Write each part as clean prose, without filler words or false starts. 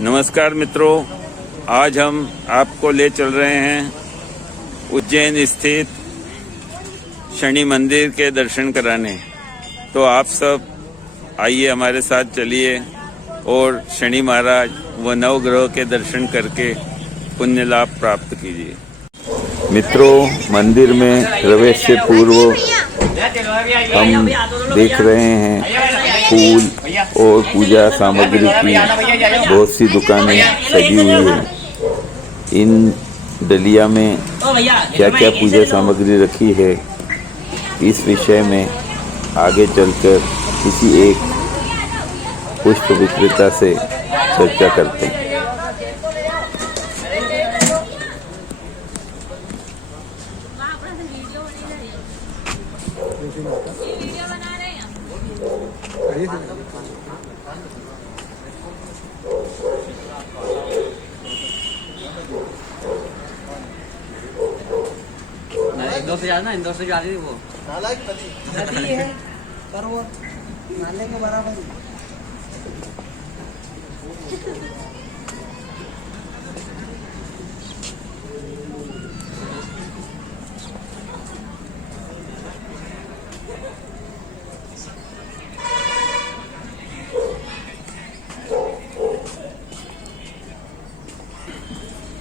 नमस्कार मित्रों, आज हम आपको ले चल रहे हैं उज्जैन स्थित शनि मंदिर के दर्शन कराने। तो आप सब आइए हमारे साथ चलिए और शनि महाराज व नवग्रह के दर्शन करके पुण्य लाभ प्राप्त कीजिए। मित्रों, मंदिर में प्रवेश से पूर्व हम देख रहे हैं फूल और पूजा सामग्री की बहुत सी दुकानें सजी हुई हैं। इन डलिया में क्या क्या पूजा सामग्री रखी है, इस विषय में आगे चलकर किसी एक पुष्प विक्रेता से चर्चा करते हैं। इंदौर से जाना, इंदौर से जा रही वो नदी है पर वो नाले के बराबर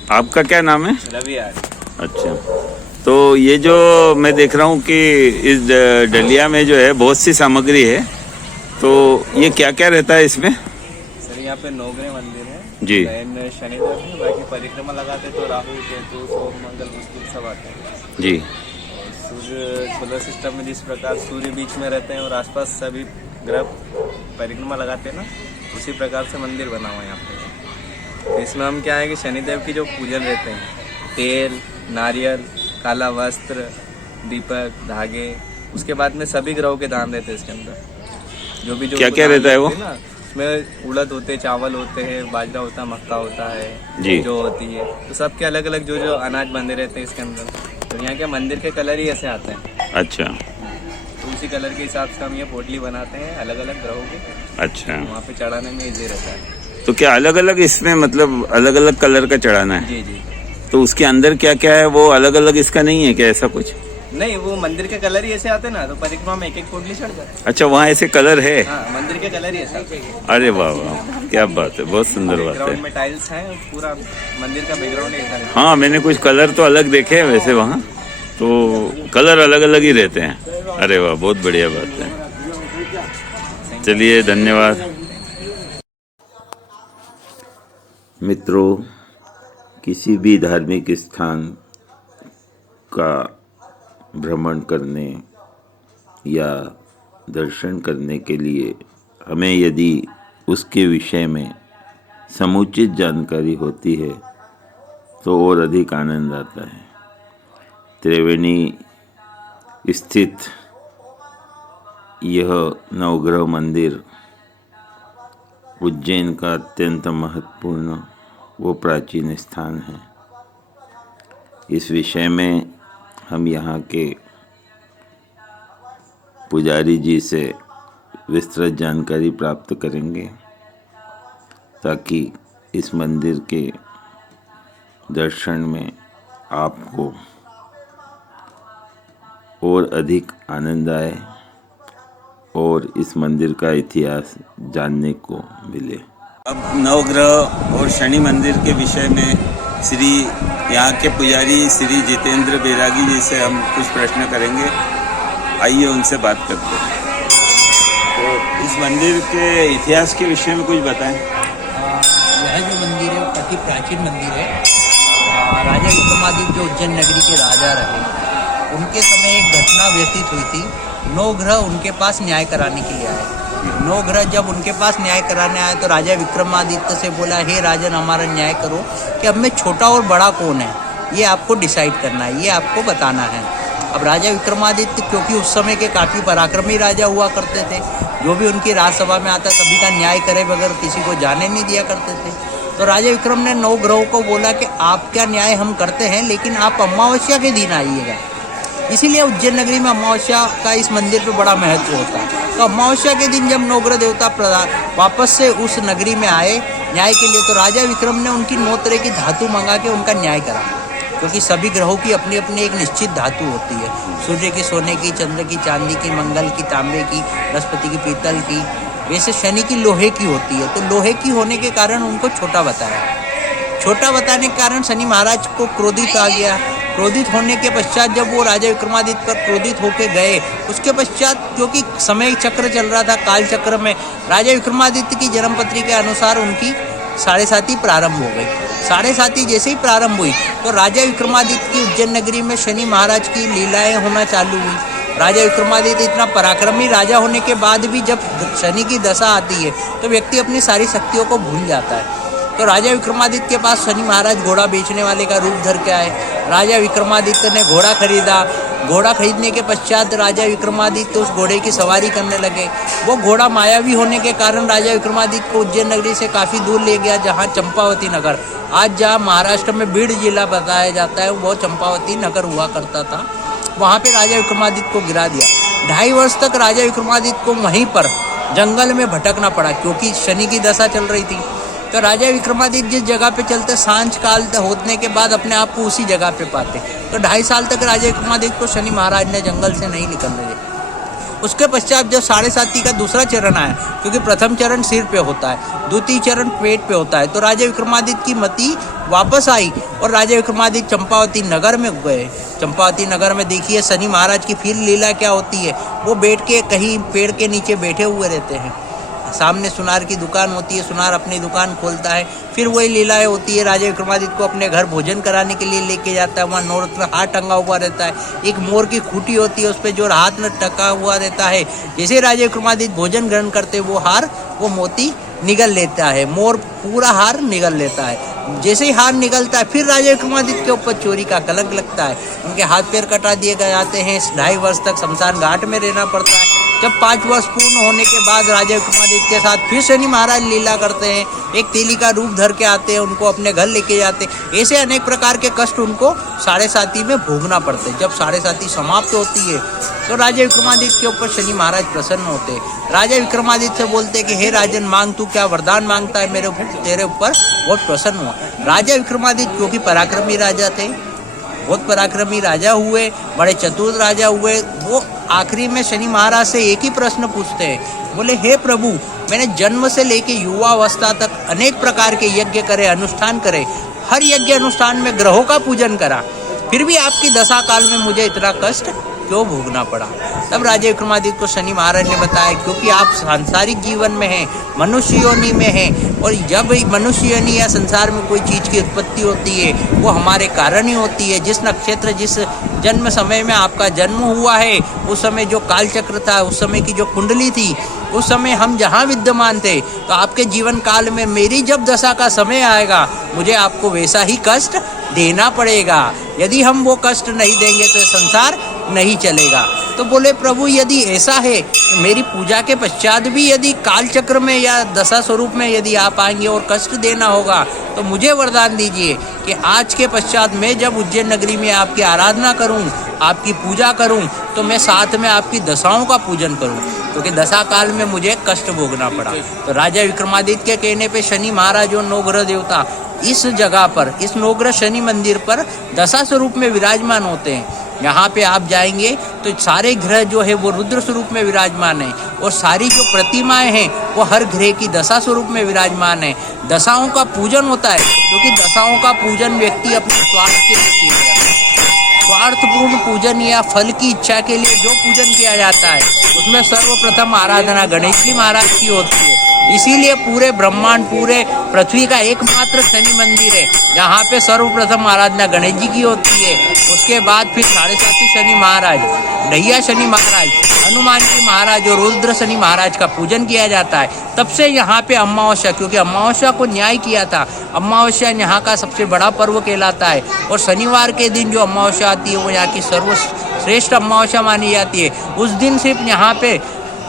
आपका क्या नाम है? रवि यार। अच्छा, तो ये जो मैं देख रहा हूँ कि इस डलिया में जो है बहुत सी सामग्री है, तो ये क्या क्या रहता है इसमें? सर यहाँ पे नवग्रह मंदिर है जी। शनिदेव है, बाकी परिक्रमा लगाते तो राहु केतु सोम मंगल बुध सब आते हैं जी। सूर्य सोलर सिस्टम में जिस प्रकार सूर्य बीच में रहते हैं और आसपास सभी ग्रह परिक्रमा लगाते हैं ना, उसी प्रकार से मंदिर बना हुआ है यहाँ पे। तो इसमें हम क्या है कि शनिदेव की जो पूजन रहते हैं, तेल, नारियल, काला वस्त्र, दीपक, धागे, उसके बाद में सभी ग्रहों के दान रहते हैं इसके अंदर। जो भी जो क्या क्या रहता है वो? ना, उसमें उड़द होते हैं, चावल होते हैं, बाजरा होता है, मक्का होता है जी। जो होती है, तो सबके अलग अलग जो जो अनाज बंधे रहते हैं इसके अंदर। तो यहाँ के मंदिर के कलर ही ऐसे आते हैं। अच्छा, तो उसी कलर के हिसाब से हम ये पोटली बनाते हैं अलग अलग ग्रहों की। अच्छा। वहाँ पे चढ़ाने में इजी रहता है। तो क्या अलग अलग इसमें मतलब अलग अलग कलर का चढ़ाना है? जी जी। तो उसके अंदर क्या क्या है वो अलग अलग इसका नहीं है क्या, ऐसा कुछ? नहीं, वो मंदिर के कलर ही ऐसे आते ना, तो परिक्रमा में एक एक पोटली चढ़ जाए। अच्छा, वहाँ ऐसे कलर है? हाँ, मंदिर के कलर ही ऐसा। अरे वाह वाह, क्या बात है, बहुत सुंदर बात ग्राउंड है। में टाइल्स हैं, पूरा मंदिर का बैकग्राउंड ऐसा है। हाँ, मैंने कुछ कलर तो अलग देखे हैं वैसे वहाँ, तो कलर अलग अलग ही रहते हैं। अरे वाह, बहुत बढ़िया बात है। चलिए, धन्यवाद। मित्रों, किसी भी धार्मिक स्थान का भ्रमण करने या दर्शन करने के लिए हमें यदि उसके विषय में समुचित जानकारी होती है तो और अधिक आनंद आता है। त्रिवेणी स्थित यह नवग्रह मंदिर उज्जैन का अत्यंत महत्वपूर्ण वो प्राचीन स्थान है। इस विषय में हम यहाँ के पुजारी जी से विस्तृत जानकारी प्राप्त करेंगे ताकि इस मंदिर के दर्शन में आपको और अधिक आनंद आए और इस मंदिर का इतिहास जानने को मिले। अब नवग्रह और शनि मंदिर के विषय में यहाँ के पुजारी श्री जितेंद्र बैरागी जी से हम कुछ प्रश्न करेंगे। आइए उनसे बात करते हैं। तो इस मंदिर के इतिहास के विषय में कुछ बताएं। यह जो मंदिर है काफी प्राचीन मंदिर है। राजा विक्रमादित्य जो उज्जैन नगरी के राजा रहे, उनके समय एक घटना व्यतीत हुई थी। नौ ग्रह उनके पास न्याय कराने के लिए आए। नौ ग्रह जब उनके पास न्याय कराने आए तो राजा विक्रमादित्य से बोला, हे राजन, हमारा न्याय करो कि अब में छोटा और बड़ा कौन है, ये आपको डिसाइड करना है, ये आपको बताना है। अब राजा विक्रमादित्य क्योंकि उस समय के काफ़ी पराक्रमी राजा हुआ करते थे, जो भी उनकी राजसभा में आता सभी का न्याय करे बगैर किसी को जाने नहीं दिया करते थे। तो राजा विक्रम ने 9 ग्रहों को बोला कि आपका न्याय हम करते हैं, लेकिन आप अमावस्या के दिन आइएगा। इसीलिए उज्जैन नगरी में अमावस्या का इस मंदिर पे बड़ा महत्व होता है। तो अमावस्या के दिन जब 9 ग्रह देवता वापस से उस नगरी में आए न्याय के लिए। तो राजा विक्रम ने उनकी 9 तरह की धातु मंगा के उनका न्याय करा, क्योंकि सभी ग्रहों की अपनी अपनी एक निश्चित धातु होती है। सूर्य की सोने की, चंद्र की चांदी की, मंगल की तांबे की, बृहस्पति की पीतल की, वैसे शनि की लोहे की होती है। तो लोहे की होने के कारण उनको छोटा बताया। छोटा बताने के कारण शनि महाराज को क्रोधित आ गया। क्रोधित होने के पश्चात जब वो राजा विक्रमादित्य पर क्रोधित होके गए, उसके पश्चात क्योंकि समय चक्र चल रहा था, काल चक्र में राजा विक्रमादित्य की जन्मपत्री के अनुसार उनकी 7.5 प्रारंभ हो गई। 7.5 जैसे ही प्रारंभ हुई तो राजा विक्रमादित्य की उज्जैन नगरी में शनि महाराज की लीलाएं होना चालू हुई। राजा विक्रमादित्य इतना पराक्रमी राजा होने के बाद भी जब शनि की दशा आती है तो व्यक्ति अपनी सारी शक्तियों को भूल जाता है। तो राजा विक्रमादित्य के पास शनि महाराज घोड़ा बेचने वाले का रूप धर के आए। राजा विक्रमादित्य ने घोड़ा खरीदा। घोड़ा खरीदने के पश्चात राजा विक्रमादित्य उस घोड़े की सवारी करने लगे। वो घोड़ा मायावी होने के कारण राजा विक्रमादित्य को उज्जैन नगरी से काफ़ी दूर ले गया, जहाँ चंपावती नगर, आज जहाँ महाराष्ट्र में बीड़ जिला बताया जाता है, वो चंपावती नगर हुआ करता था। वहाँ पे राजा विक्रमादित्य को गिरा दिया। 2.5 वर्ष तक राजा विक्रमादित्य को वहीं पर जंगल में भटकना पड़ा, क्योंकि शनि की दशा चल रही थी। तो राजा विक्रमादित्य जिस जगह पे चलते, सांझ काल होने के बाद अपने आप को उसी जगह पे पाते। तो 2.5 साल तक राजा विक्रमादित्य को शनि महाराज ने जंगल से नहीं निकलने दिया। उसके पश्चात जब 7.5 का दूसरा चरण आया, क्योंकि प्रथम चरण सिर पे होता है, द्वितीय चरण पेट पे होता है, तो राजा विक्रमादित्य की मति वापस आई और राजा विक्रमादित्य चंपावती नगर में गए। चंपावती नगर में देखिए शनि महाराज की फिर लीला क्या होती है। वो बैठ के कहीं पेड़ के नीचे बैठे हुए रहते हैं, सामने सुनार की दुकान होती है, सुनार अपनी दुकान खोलता है। फिर वही लीलाएं होती है, राजा विक्रमादित्य को अपने घर भोजन कराने के लिए लेके जाता है। वहाँ नवरत्न हाथ टंगा हुआ रहता है, एक मोर की खूंटी होती है, उस पर जो हाथ में टका हुआ रहता है। जैसे राजा विक्रमादित्य भोजन ग्रहण करते वो हार, वो मोती निगल लेता है, मोर पूरा हार निगल लेता है। जैसे ही हार निकलता है फिर राजा विक्रमादित्य के ऊपर चोरी का कलंक लगता है, उनके हाथ पैर कटा दिए जाते हैं। 2.5 वर्ष तक शमशान घाट में रहना पड़ता है। जब 5 वर्ष पूर्ण होने के बाद राजा विक्रमादित्य के साथ फिर शनि महाराज लीला करते हैं, एक तेली का रूप धर के आते हैं, उनको अपने घर लेके जाते हैं। ऐसे अनेक प्रकार के कष्ट उनको 7.5 में भोगना पड़ते हैं। जब 7.5 समाप्त होती है तो राजा विक्रमादित्य के ऊपर शनि महाराज प्रसन्न होते हैं। राजा विक्रमादित्य से बोलते हैं कि हे राजन, मांग, तू क्या वरदान मांगता है, मेरे तेरे ऊपर बहुत प्रसन्न हुआ। राजा विक्रमादित्य क्योंकि पराक्रमी राजा थे, बहुत पराक्रमी राजा हुए, बड़े चतुर राजा हुए, वो आखिरी में शनि महाराज से एक ही प्रश्न पूछते हैं, बोले हे प्रभु, मैंने जन्म से लेके युवावस्था तक अनेक प्रकार के यज्ञ करे, अनुष्ठान करे, हर यज्ञ अनुष्ठान में ग्रहों का पूजन करा, फिर भी आपकी दशा काल में मुझे इतना कष्ट क्यों भोगना पड़ा। तब राजा विक्रमादित्य को शनि महाराज ने बताया, क्योंकि आप सांसारिक जीवन में हैं, मनुष्य योनि में हैं, और जब मनुष्य योनि या संसार में कोई चीज़ की उत्पत्ति होती है वो हमारे कारण ही होती है। जिस नक्षत्र, जिस जन्म समय में आपका जन्म हुआ है, उस समय जो कालचक्र था, उस समय की जो कुंडली थी, उस समय हम जहाँ विद्यमान थे, तो आपके जीवन काल में मेरी जब दशा का समय आएगा, मुझे आपको वैसा ही कष्ट देना पड़ेगा। यदि हम वो कष्ट नहीं देंगे तो संसार नहीं चलेगा। तो बोले प्रभु, यदि ऐसा है तो मेरी पूजा के पश्चात भी यदि काल चक्र में या दशा स्वरूप में यदि आप आएंगे और कष्ट देना होगा तो मुझे वरदान दीजिए कि आज के पश्चात मैं जब उज्जैन नगरी में आपकी आराधना करूं, आपकी पूजा करूं, तो मैं साथ में आपकी दशाओं का पूजन करूं, क्योंकि दशा काल में मुझे कष्ट भोगना पड़ा। तो राजा विक्रमादित्य के कहने पे शनि महाराज और नवग्रह देवता इस जगह पर, इस नवग्रह शनि मंदिर पर दशा स्वरूप में विराजमान होते हैं। यहाँ पे आप जाएंगे तो सारे ग्रह जो है वो रुद्र स्वरूप में विराजमान है, और सारी जो प्रतिमाएं हैं वो हर ग्रह की दशा स्वरूप में विराजमान है। दशाओं का पूजन होता है, क्योंकि दशाओं का पूजन व्यक्ति अपने स्वार्थ के लिए किया जाता है। स्वार्थपूर्ण पूजन या फल की इच्छा के लिए जो पूजन किया जाता है उसमें सर्वप्रथम आराधना गणेश जी महाराज की होती है। इसीलिए पूरे ब्रह्मांड, पूरे पृथ्वी का एकमात्र शनि मंदिर है जहाँ पे सर्वप्रथम आराधना गणेश जी की होती है। उसके बाद फिर 7.5 शनि महाराज, ढैया शनि महाराज, हनुमान जी महाराज और रुद्र शनि महाराज का पूजन किया जाता है। तब से यहाँ पे अमावस्या, क्योंकि अमावस्या को न्याय किया था, अमावस्या यहाँ का सबसे बड़ा पर्व कहलाता है। और शनिवार के दिन जो अमावस्या आती है वो यहाँ की सर्वश्रेष्ठ अमावस्या मानी जाती है। उस दिन सिर्फ यहाँ पे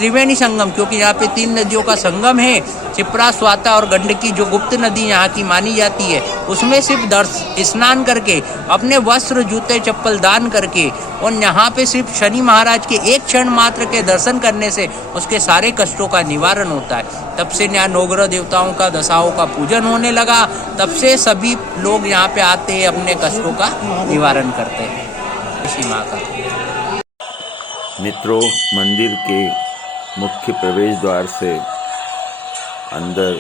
त्रिवेणी संगम, क्योंकि यहाँ पे 3 नदियों का संगम है, क्षिप्रा, स्वाता और गंडकी, जो गुप्त नदी यहाँ की मानी जाती है, उसमें सिर्फ स्नान करके, अपने वस्त्र, जूते, चप्पल दान करके, और यहाँ पे सिर्फ शनि महाराज के एक क्षण मात्र के दर्शन करने से उसके सारे कष्टों का निवारण होता है। तब से यहाँ नवग्रह देवताओं का, दशाओं का पूजन होने लगा। तब से सभी लोग यहाँ पे आते हैं, अपने कष्टों का निवारण करते हैं इसी माँ का। मित्रों, मंदिर के मुख्य प्रवेश द्वार से अंदर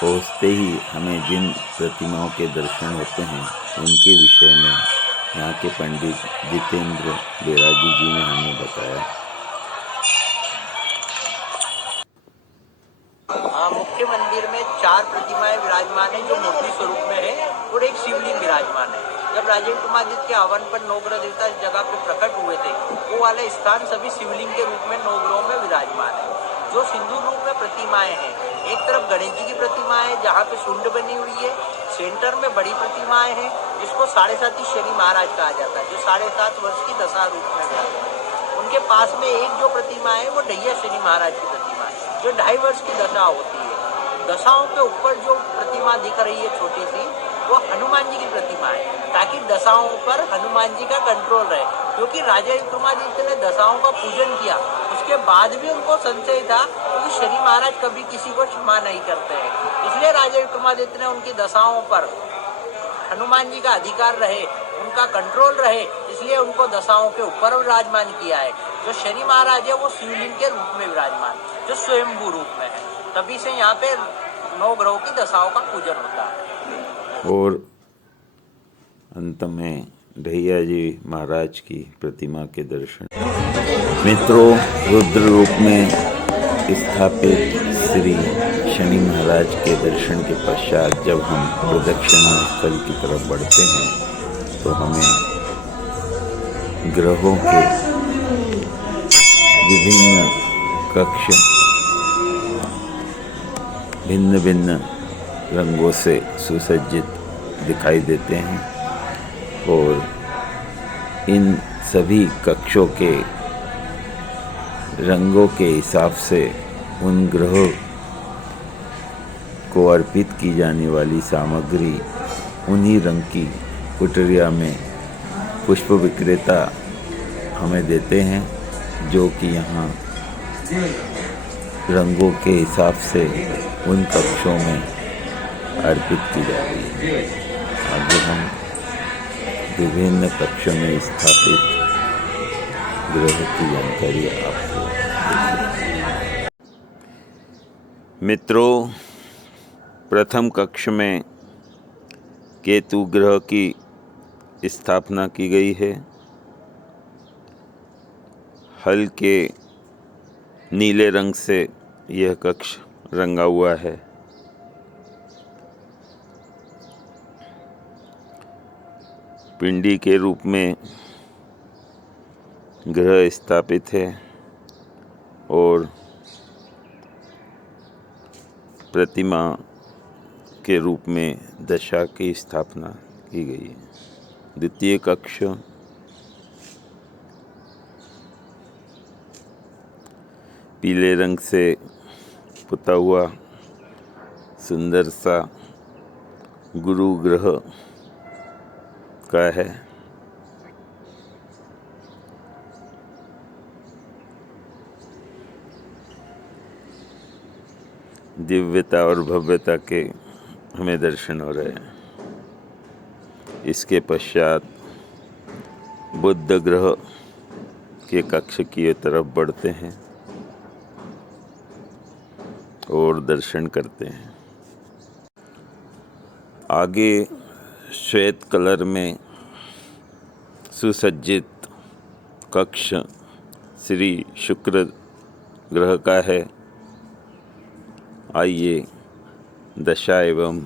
पहुँचते ही हमें जिन प्रतिमाओं के दर्शन होते हैं उनके विषय में यहाँ के पंडित जितेंद्र बैरागी जी ने हमें बताया। मुख्य मंदिर में 4 प्रतिमाएं विराजमान है जो मूर्ति स्वरूप में है, और एक शिवलिंग विराजमान है। जब राजा विक्रमादित्य के आह्वान पर नवग्रह देवता इस जगह पे प्रकट हुए थे, वो वाले स्थान सभी शिवलिंग के रूप में नवग्रहों में विराजमान है, जो सिंदूर रूप में प्रतिमाएं हैं। एक तरफ गणेश जी की प्रतिमा है जहाँ पे शुंड बनी हुई है, सेंटर में बड़ी प्रतिमाएं हैं जिसको 7.5 शनि महाराज कहा जाता है, जो 7.5 वर्ष की दशा रूप में विराजमान है। उनके पास में एक जो प्रतिमा है वो ढैया शनि महाराज की प्रतिमा है, जो 2.5 वर्ष की दशा होती है। दशाओं के ऊपर जो प्रतिमा दिख रही है छोटी सी, वो हनुमान जी की प्रतिमा है, ताकि दशाओं पर हनुमान जी का कंट्रोल रहे, क्योंकि राजा विक्रमादित्य ने दशाओं का पूजन किया, उसके बाद भी उनको संशय था क्योंकि शनि महाराज कभी किसी को क्षमा नहीं करते हैं। इसलिए राजा विक्रमादित्य ने उनकी दशाओं पर हनुमान जी का अधिकार रहे, उनका कंट्रोल रहे, इसलिए उनको दशाओं के ऊपर विराजमान किया है। जो शनि महाराज है वो शिवलिंग के रूप में विराजमान, जो स्वयंभू रूप में है, तभी से यहाँ पे 9 ग्रहों की दशाओं का पूजन होता है। और अंत में ढैया जी महाराज की प्रतिमा के दर्शन। मित्रों, रुद्र रूप में स्थापित श्री शनि महाराज के दर्शन के पश्चात जब हम प्रदक्षिणा स्थल की तरफ बढ़ते हैं तो हमें ग्रहों के विभिन्न कक्ष भिन्न भिन्न रंगों से सुसज्जित दिखाई देते हैं, और इन सभी कक्षों के रंगों के हिसाब से उन ग्रहों को अर्पित की जाने वाली सामग्री उन्हीं रंग की कुटरिया में पुष्प विक्रेता हमें देते हैं, जो कि यहाँ रंगों के हिसाब से उन कक्षों में अर्पित की जाती है। आगे हम विभिन्न कक्षों में स्थापित ग्रह की जानकारी आपको। मित्रों, प्रथम कक्ष में केतु ग्रह की स्थापना की गई है। हल्के नीले रंग से यह कक्ष रंगा हुआ है। पिंडी के रूप में ग्रह स्थापित है और प्रतिमा के रूप में दशा की स्थापना की गई है। द्वितीय कक्ष पीले रंग से पुता हुआ सुंदर सा गुरु ग्रह का है। दिव्यता और भव्यता के हमें दर्शन हो रहे हैं। इसके पश्चात बुध ग्रह के कक्ष की तरफ बढ़ते हैं और दर्शन करते हैं। आगे श्वेत कलर में सुसज्जित कक्ष श्री शुक्र ग्रह का है। आइए दशा एवं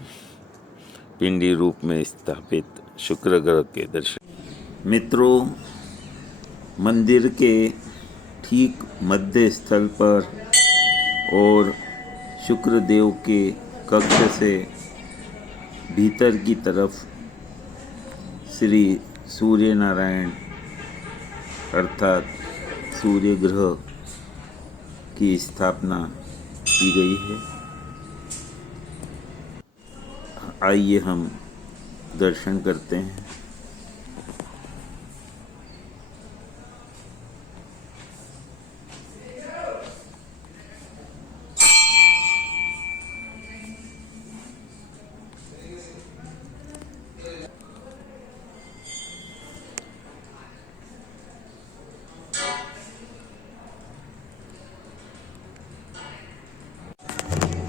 पिंडी रूप में स्थापित शुक्र ग्रह के दर्शन। मित्रों, मंदिर के ठीक मध्य स्थल पर और शुक्र देव के कक्ष से भीतर की तरफ श्री सूर्य नारायण अर्थात सूर्य ग्रह की स्थापना की गई है। आइए हम दर्शन करते हैं।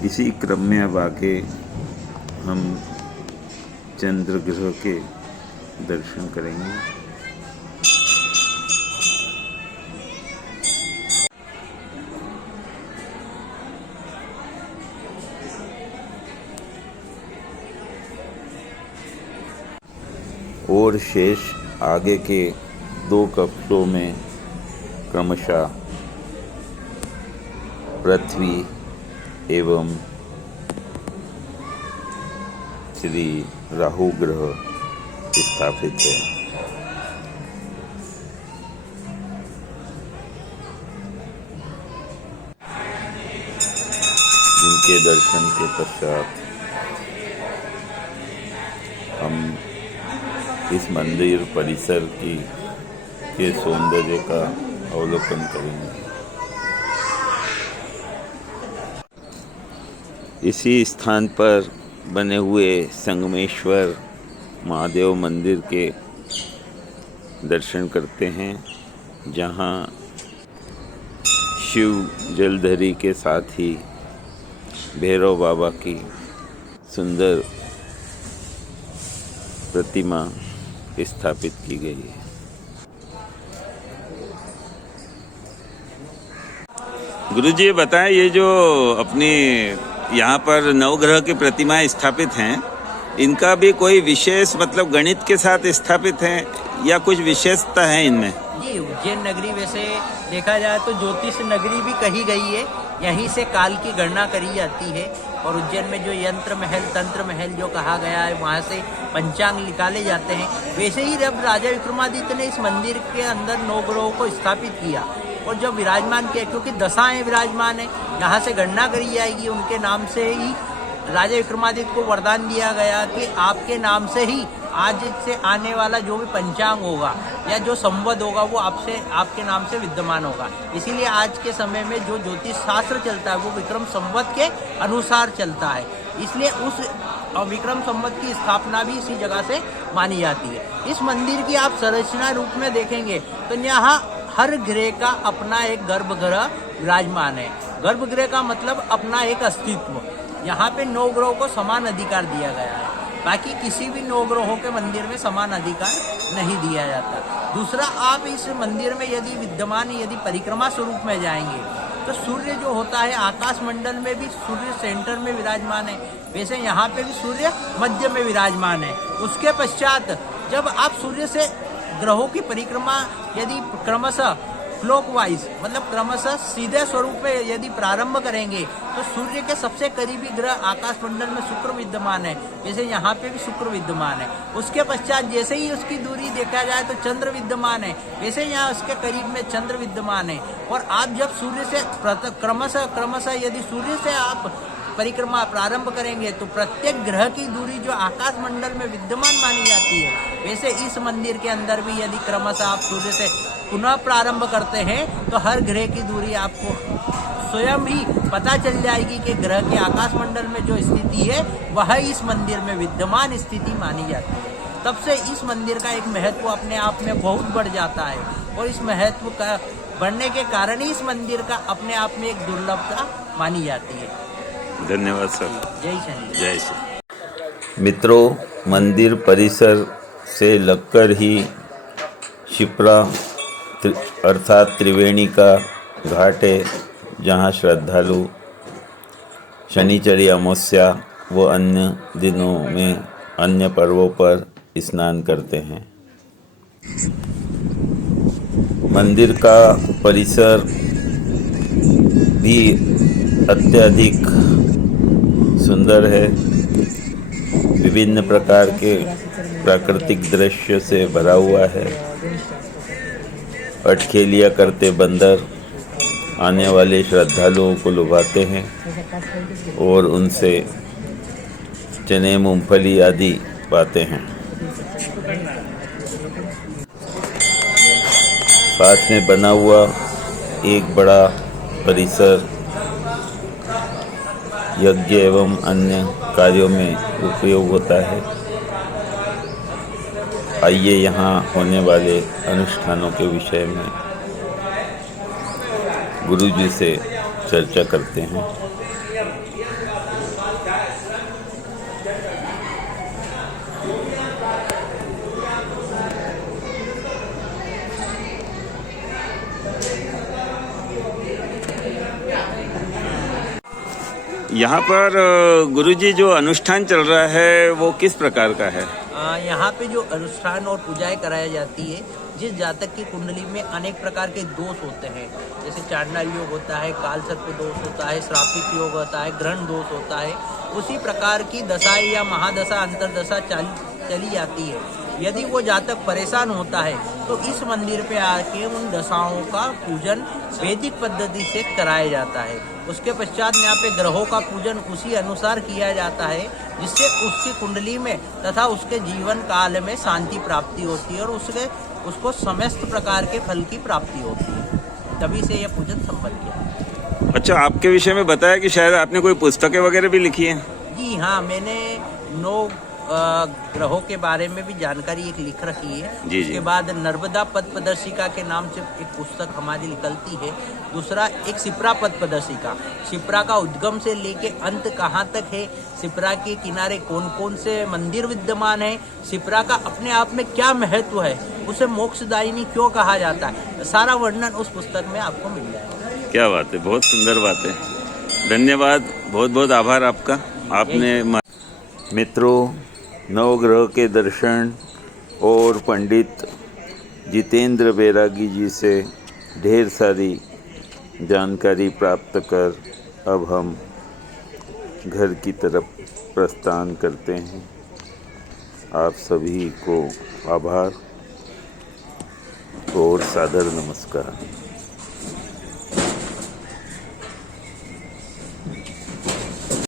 इसी क्रम में अब आगे हम चंद्र ग्रह के दर्शन करेंगे। और शेष आगे के 2 कक्षों में क्रमशः पृथ्वी एवं श्री राहु ग्रह स्थापित है। जिनके दर्शन के पश्चात हम इस मंदिर परिसर के सौंदर्य का अवलोकन करेंगे। इसी स्थान पर बने हुए संगमेश्वर महादेव मंदिर के दर्शन करते हैं, जहां शिव जलधरी के साथ ही भैरव बाबा की सुंदर प्रतिमा स्थापित की गई है। गुरुजी ये बताएं, ये जो अपनी यहाँ पर नवग्रह की प्रतिमाएं स्थापित हैं, इनका भी कोई विशेष मतलब गणित के साथ स्थापित हैं या कुछ विशेषता है इनमें? जी, उज्जैन नगरी वैसे देखा जाए तो ज्योतिष नगरी भी कही गई है। यहीं से काल की गणना करी जाती है और उज्जैन में जो यंत्र महल तंत्र महल जो कहा गया है, वहाँ से पंचांग निकाले जाते हैं। वैसे ही जब राजा विक्रमादित्य ने इस मंदिर के अंदर 9 ग्रहों को स्थापित किया और जब विराजमान किया, क्योंकि दशाएं विराजमान है, यहाँ से गणना करी जाएगी। उनके नाम से ही राजा विक्रमादित्य को वरदान दिया गया कि आपके नाम से ही आज से आने वाला जो भी पंचांग होगा या जो संवत होगा वो आपके नाम से विद्यमान होगा। इसीलिए आज के समय में जो ज्योतिष शास्त्र चलता है वो विक्रम संवत के अनुसार चलता है। इसलिए उस विक्रम संवत की स्थापना भी इसी जगह से मानी जाती है। इस मंदिर की आप संरचना रूप में देखेंगे तो यहाँ हर ग्रह का अपना एक गर्भगृह विराजमान है। गर्भगृह का मतलब अपना एक अस्तित्व। यहाँ पे 9 ग्रहों को समान अधिकार दिया गया है। बाकी किसी भी 9 ग्रहों के मंदिर में समान अधिकार नहीं दिया जाता। दूसरा, आप इस मंदिर में यदि परिक्रमा स्वरूप में जाएंगे तो सूर्य जो होता है आकाश मंडल में भी सूर्य सेंटर में विराजमान है, वैसे यहाँ पे भी सूर्य मध्य में विराजमान है। उसके पश्चात जब आप सूर्य से ग्रहों की परिक्रमा यदि क्रमशः क्लॉकवाइज मतलब क्रमशः सीधे स्वरूप में यदि प्रारंभ करेंगे तो सूर्य के सबसे करीबी ग्रह आकाश मंडल में शुक्र विद्यमान है, जैसे यहाँ पे भी शुक्र विद्यमान है। उसके पश्चात जैसे ही उसकी दूरी देखा जाए तो चंद्र विद्यमान है, वैसे यहाँ उसके करीब में चंद्र विद्यमान है। और आप जब सूर्य से क्रमशः यदि सूर्य से आप परिक्रमा प्रारंभ करेंगे तो प्रत्येक ग्रह की दूरी जो आकाश मंडल में विद्यमान मानी जाती है, वैसे इस मंदिर के अंदर भी यदि क्रमशः आप सूर्य से पुनः प्रारंभ करते हैं तो हर ग्रह की दूरी आपको स्वयं ही पता चल जाएगी कि ग्रह के आकाश मंडल में जो स्थिति है वह इस मंदिर में विद्यमान स्थिति मानी जाती है। तब से इस मंदिर का एक महत्व अपने आप में बहुत बढ़ जाता है और इस महत्व का बढ़ने के कारण ही इस मंदिर का अपने आप में एक दुर्लभता मानी जाती है। धन्यवाद सर। जय शनि। जय श्री। मित्रों, मंदिर परिसर से लगकर ही शिप्रा अर्थात त्रिवेणी का घाट है, जहाँ श्रद्धालु शनिचरी अमावस्या व अन्य दिनों में अन्य पर्वों पर स्नान करते हैं। मंदिर का परिसर भी अत्यधिक सुंदर है। विभिन्न प्रकार के प्राकृतिक दृश्य से भरा हुआ है। अटखेलियाँ करते बंदर, आने वाले श्रद्धालुओं को लुभाते हैं और उनसे चने मूंगफली आदि पाते हैं। साथ में बना हुआ एक बड़ा परिसर यज्ञ एवं अन्य कार्यों में उपयोग होता है। आइए यहाँ होने वाले अनुष्ठानों के विषय में गुरु जी से चर्चा करते हैं। यहाँ पर गुरुजी जो अनुष्ठान चल रहा है वो किस प्रकार का है? यहाँ पे जो अनुष्ठान और पूजाएं कराई जाती है, जिस जातक की कुंडली में अनेक प्रकार के दोष होते हैं, जैसे चांडाल योग होता है, काल सर्प दोष होता है, श्रापित योग होता है, ग्रहण दोष होता है, उसी प्रकार की दशा या महादशा अंतरदशा चली जाती है। यदि वो जातक परेशान होता है तो इस मंदिर पे आके उन दशाओं का पूजन वैदिक पद्धति से कराया जाता है। उसके पश्चात यहाँ पे ग्रहों का पूजन उसी अनुसार किया जाता है, जिससे उसकी कुंडली में तथा उसके जीवन काल में शांति प्राप्ति होती है और उसको समस्त प्रकार के फल की प्राप्ति होती है। तभी से यह पूजन संपन्न किया। अच्छा, आपके विषय में बताया कि शायद आपने कोई पुस्तकें वगैरह भी लिखी हैं? जी हाँ, मैंने 9 ग्रहों के बारे में भी जानकारी एक लिख रखी है। जी। उसके बाद नर्मदा पद प्रदर्शिका के नाम से एक पुस्तक हमारी निकलती है। दूसरा एक शिप्रा पद प्रदर्शिका, शिप्रा का उद्गम से लेके अंत कहाँ तक है, शिप्रा के किनारे कौन कौन से मंदिर विद्यमान है, शिप्रा का अपने आप में क्या महत्व है, उसे मोक्षदायिनी क्यों कहा जाता है, सारा वर्णन उस पुस्तक में आपको मिल जाएगा। क्या बात है, बहुत सुंदर बात है। धन्यवाद, बहुत बहुत आभार आपका। आपने मित्रों, नवग्रह के दर्शन और पंडित जितेंद्र बैरागी जी से ढेर सारी जानकारी प्राप्त कर अब हम घर की तरफ प्रस्थान करते हैं। आप सभी को आभार और सादर नमस्कार।